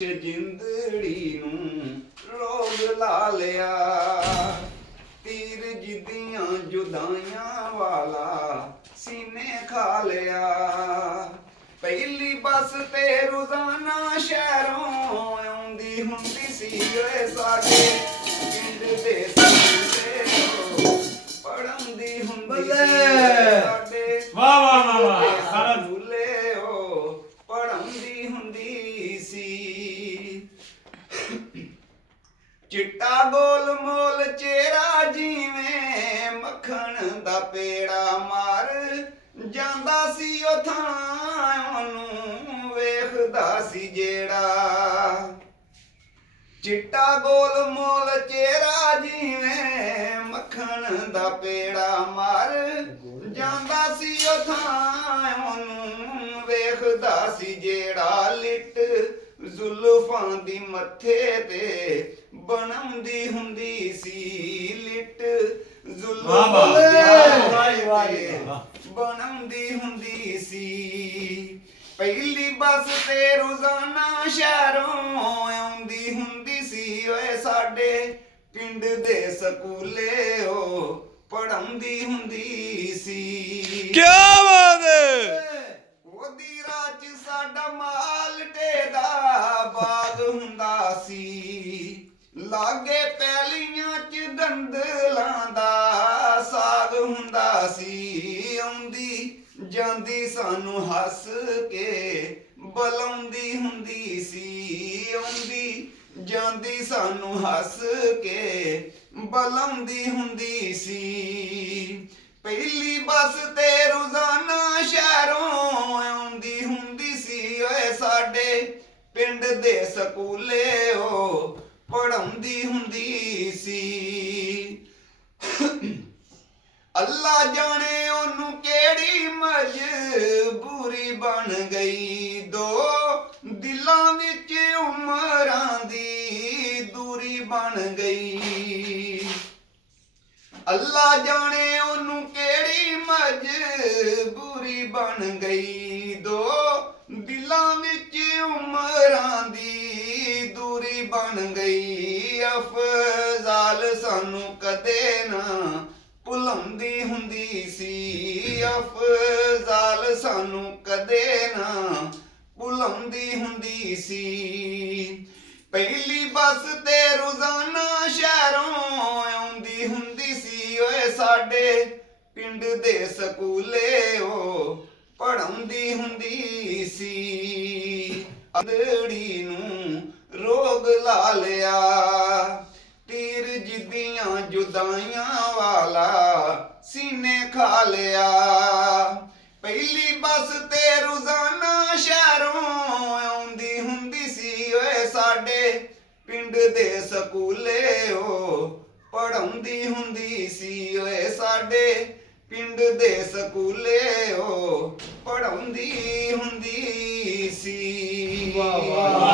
ਜਿੰਦੜੀ ਨੂੰ ਰੋਗ ਲਾ ਲਿਆ, ਤੀਰ ਜਿੱਦੀਆਂ ਜੁਦਾਈਆਂ ਵਾਲਾ ਸੀਨੇ ਖਾ ਲਿਆ। ਪਹਿਲੀ ਬੱਸ ਤੇ ਰੋਜ਼ਾਨਾ ਸ਼ਹਿਰੋਂ ਆਉਂਦੀ ਹੁੰਦੀ ਸੀ ਓਏ ਸਾਡੇ ਪਿੰਡ ਦੇ ਸਕੂਲੇ ਪੜ੍ਹਾਉਂਦੀ ਹੁੰਦੀ ਸੀ ਸਾਡੇ। ਵਾਹ ਵਾਹ ਵਾਹ ਵਾਹ ਸਾਰਾ ਸਕੂਲੇ ਪੜ੍ਹਾਉਂਦੀ ਹੁੰਦੀ ਸੀ। ਚਿੱਟਾ ਗੋਲ ਮੋਲ ਚਿਹਰਾ ਜਿਵੇਂ ਮੱਖਣ ਦਾ ਪੇੜਾ ਮਾਰ ਜਾਂਦਾ ਸੀ ਉਹ ਥਾਂ ਉਹਨੂੰ ਵੇਖਦਾ ਸੀ ਜਿਹੜਾ। ਚਿੱਟਾ ਗੋਲ ਮੋਲ ਚਿਹਰਾ ਜਿਵੇਂ ਮੱਖਣ ਦਾ ਪੇੜਾ ਮਾਰ ਜਾਂਦਾ ਸੀ ਉਹ ਥਾਂ ਉਹਨੂੰ ਵੇਖਦਾ ਸੀ ਜਿਹੜਾ। ਲਿਟ ਜ਼ੁਲਫਾਂ ਦੀ ਮੱਥੇ ਤੇ ਬਣਾਉਂਦੀ ਹੁੰਦੀ ਸੀ, ਲਿਟ ਜ਼ੁਲਫਾਂ ਦੀ ਬਣਾਉਂਦੀ ਹੁੰਦੀ ਸੀ। ਪਹਿਲੀ ਬੱਸ ਤੇ ਰੋਜ਼ਾਨਾ ਸ਼ਹਿਰੋਂ ਆਉਂਦੀ ਹੁੰਦੀ ਸੀ ਓਏ ਸਾਡੇ ਪਿੰਡ ਦੇ ਸਕੂਲੇ ਪੜ੍ਹਾਉਂਦੀ ਹੁੰਦੀ ਸੀ। ਕਿਆ ਬਾਤ ਹੈ। ਉਹਦੀ ਰਾਹ 'ਚ ਸਾਡਾ ਮਾਲਟੇ ਦਾ ਬਾਗ ਹੁੰਦਾ ਸੀ, ਲਾਗੇ ਪੈਲੀਆਂ 'ਚ ਦੰਦਲਾਂ ਦਾ ਸਾਗ ਹੁੰਦਾ ਸੀ। ਆਉਂਦੀ ਜਾਂਦੀ ਸਾਨੂੰ ਹੱਸ ਕੇ ਬੁਲਾਉਂਦੀ ਹੁੰਦੀ ਸੀ, ਆਉਂਦੀ ਜਾਂਦੀ ਸਾਨੂੰ ਹੱਸ ਕੇ ਬੁਲਾਉਂਦੀ ਹੁੰਦੀ ਸੀ। ਪਹਿਲੀ ਬੱਸ ਤੇ ਰੋਜ਼ਾਨਾ ਸ਼ਹਿਰੋਂ ਆਉਂਦੀ ਹੁੰਦੀ ਸੀ ਓਏ ਸਾਡੇ ਪਿੰਡ ਦੇ ਸਕੂਲੇ ਪੜ੍ਹਾਉਂਦੀ ਹੁੰਦੀ ਸੀ। ਅੱਲਾ ਜਾਣੇ ਉਹਨੂੰ ਕਿਹੜੀ ਮਜਬੂਰੀ ਬਣ ਗਈ, ਦੋ ਦਿਲਾਂ ਵਿੱਚ ਉਮਰਾਂ ਦੀ ਦੂਰੀ ਬਣ ਗਈ। ਅੱਲਾ ਜਾਣੇ ਉਹਨੂੰ ਕਿਹੜੀ ਮਜਬੂਰੀ ਬਣ ਗਈ, ਦੋ ਦਿਲਾਂ ਵਿੱਚ ਉਮਰਾਂ ਦੀ ਦੂਰੀ ਬਣ ਗਈ। ਅਫਜ਼ਾਲ ਸਾਨੂੰ ਕਦੇ ਨਾ ਭੁਲਾਉਂਦੀ ਹੁੰਦੀ ਸੀ, ਅਫਜ਼ਾਲ ਸਾਨੂੰ ਕਦੇ ਨਾ ਭੁਲਾਉਂਦੀ ਹੁੰਦੀ ਸੀ। ਪਹਿਲੀ ਬੱਸ ਤੇ ਰੋਜ਼ਾਨਾ ਸ਼ਹਿਰੋਂ ਆਉਂਦੀ ਹੁੰਦੀ ਸੀ ਓਏ ਸਾਡੇ ਪਿੰਡ ਦੇ ਸਕੂਲੇ ਪੜ੍ਹਾਉਂਦੀ ਹੁੰਦੀ ਸੀ। ਅੰਧੜੀ ਨੂੰ ਰੋਗ ਲਾ ਲਿਆ, ਤੀਰ ਜਿੱਦੀਆਂ ਜੁਦਾਈਆਂ ਵਾਲਾ ਸੀਨੇ ਖਾ ਲਿਆ। ਪਹਿਲੀ ਬੱਸ ਤੇ ਰੋਜ਼ਾਨਾ ਸ਼ਹਿਰੋਂ ਆਉਂਦੀ ਹੁੰਦੀ ਸੀ ਓਏ ਸਾਡੇ ਪਿੰਡ ਦੇ ਸਕੂਲੇ ਪੜ੍ਹਾਉਂਦੀ ਹੁੰਦੀ ਸੀ ਓਏ ਸਾਡੇ ਪਿੰਡ ਦੇ ਸਕੂਲੇ ਪੜ੍ਹਾਉਂਦੀ ਹੁੰਦੀ ਸੀ। ਵਾਹ ਵਾਹ।